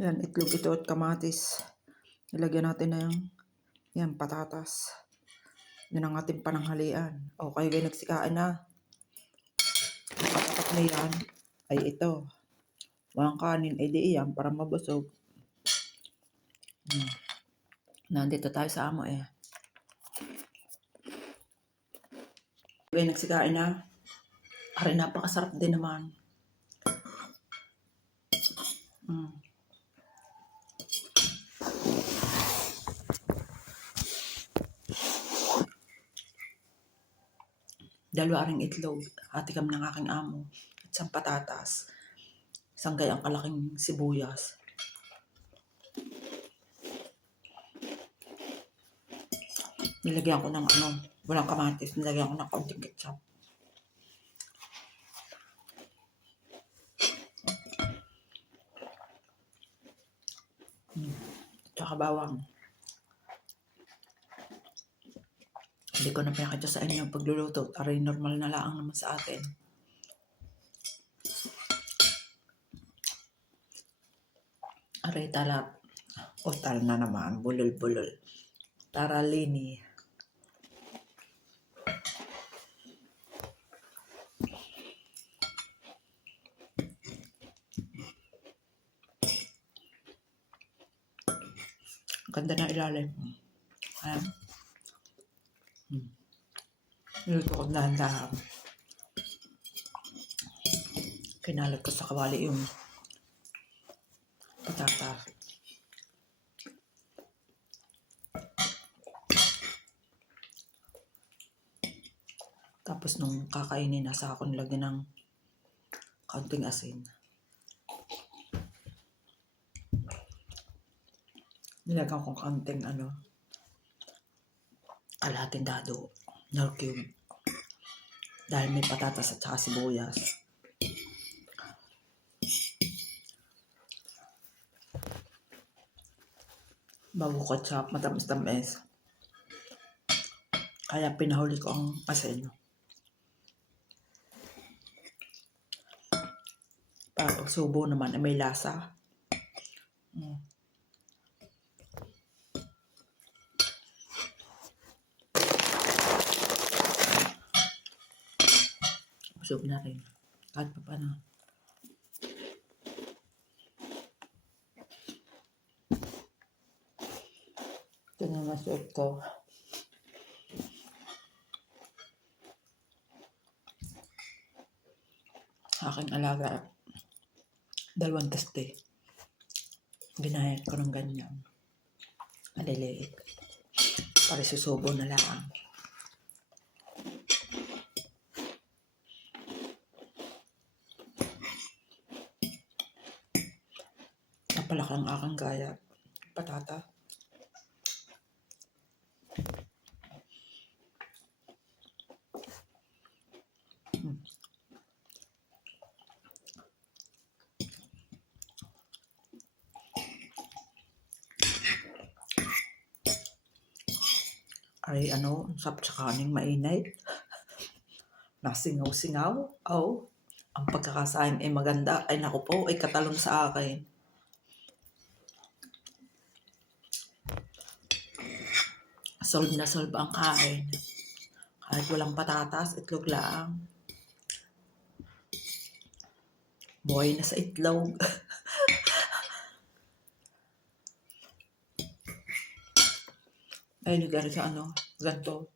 Yan, itlog ito at kamatis. Ilagyan natin na yan, patatas. Yan ang ating pananghalian. O, kayo kayo nagsikain na. Patatas na yan ay ito. Walang kanin, ay di yan para mabusog. Nandito tayo sa amo eh. Kayo nagsikain na. Aray, napakasarap din naman. Dalawa ring itlog, hati kami ng aking amo, at isang patatas, isang gayang kalaking sibuyas. Nilagyan ko ng walang kamatis, nilagyan ko ng kaunting ketchup. Tsaka bawang. Hindi ko na pinakita sa inyo ang pagluluto. Aray, normal na lang naman sa atin. Aray, talat. O, tal na naman. Bulol-bulol. Taralini. Ganda na ilalim. Ayan. Niluto ko dahan-dahan. Kinalat ko sa kawali yung patatas. Tapos nung kakainin, nasa ako nilagyan ng kaunting asin. Nilagyan ko kaunting kalahating dado. Nor cube. Dahil may patatas at saka sibuyas. Bago ketchup, matamis-tamis. Kaya pinahuli ko ang asin. Para pag subo naman ay may lasa. Busog na rin. Kahit pa paano. Ito na masuot ko. Aking alaga. 2 teste. Ginayat ko ng ganyan. Maliliit. Para susubo na lang. Napalaki ang aking gaya. Patata. Ay sarap sa kaning mainay. Nasingaw-singaw. Oh, ang pagkakasaing ay maganda. Ay naku po, ay katalon sa akin. Solve na solve ang kain. Kahit walang patatas, itlog lang. Buhay na sa itlog. Ay, lugar sa ganito.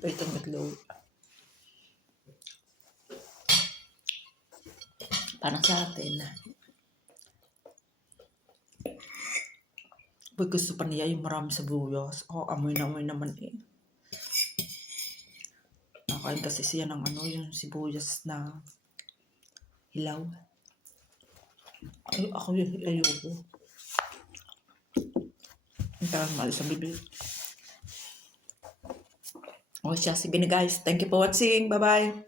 Itong itlog. Parang sa atin. Pag gusto pa niya yung marami sa buyos. Amoy na amoy naman eh. Nakain kasi siya ng yung sibuyas na hilaw. Ay, ako yung ayoko. Ang tagal sa bibig. O siya, sige na guys. Thank you for watching. Bye-bye.